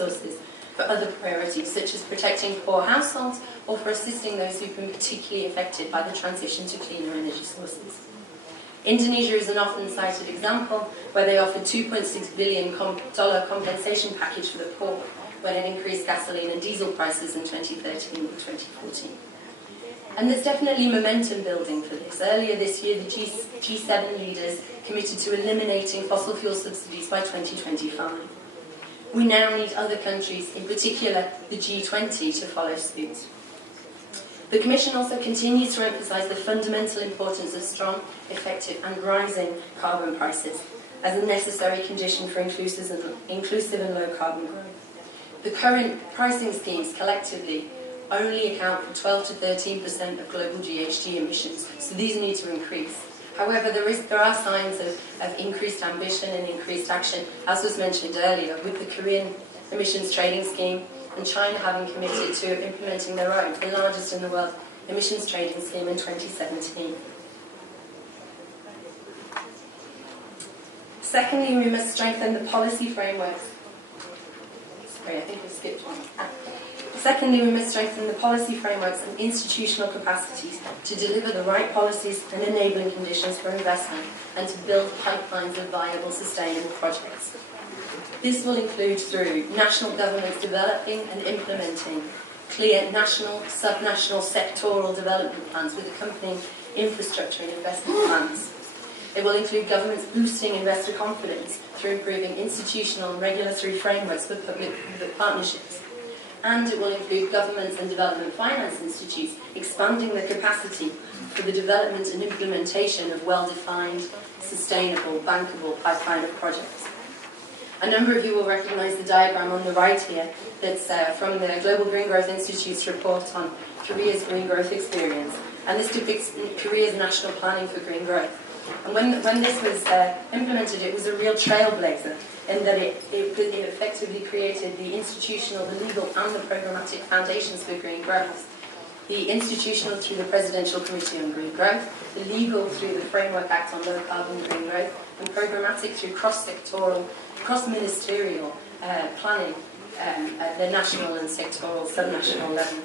resources for other priorities, such as protecting poor households or for assisting those who've been particularly affected by the transition to cleaner energy sources. Indonesia is an often cited example where they offered $2.6 billion compensation package for the poor when it increased gasoline and diesel prices in 2013 and 2014. And there's definitely momentum building for this. Earlier this year, the G7 leaders committed to eliminating fossil fuel subsidies by 2025. We now need other countries, in particular the G20, to follow suit. The Commission also continues to emphasise the fundamental importance of strong, effective and rising carbon prices as a necessary condition for inclusive and low carbon growth. The current pricing schemes collectively only account for 12 to 13% of global GHG emissions, so these need to increase. However, there are signs of increased ambition and increased action, as was mentioned earlier, with the Korean emissions trading scheme and China having committed to implementing their own, the largest in the world, emissions trading scheme in 2017. Secondly, we must strengthen the policy frameworks. Sorry, I think we skipped one. Secondly, we must strengthen the policy frameworks and institutional capacities to deliver the right policies and enabling conditions for investment and to build pipelines of viable, sustainable projects. This will include through national governments developing and implementing clear national, subnational, sectoral development plans with accompanying infrastructure and investment plans. It will include governments boosting investor confidence through improving institutional and regulatory frameworks for public-private partnerships. And it will include governments and development finance institutes expanding their capacity for the development and implementation of well-defined, sustainable, bankable pipeline of projects. A number of you will recognise the diagram on the right here that's from the Global Green Growth Institute's report on Korea's green growth experience. And this depicts Korea's national planning for green growth. And when this was implemented, it was a real trailblazer in that it effectively created the institutional, the legal and the programmatic foundations for green growth. The institutional through the Presidential Committee on Green Growth, the legal through the Framework Act on Low Carbon Green Growth, and programmatic through cross-sectoral, cross-ministerial planning at the national and sectoral, subnational level.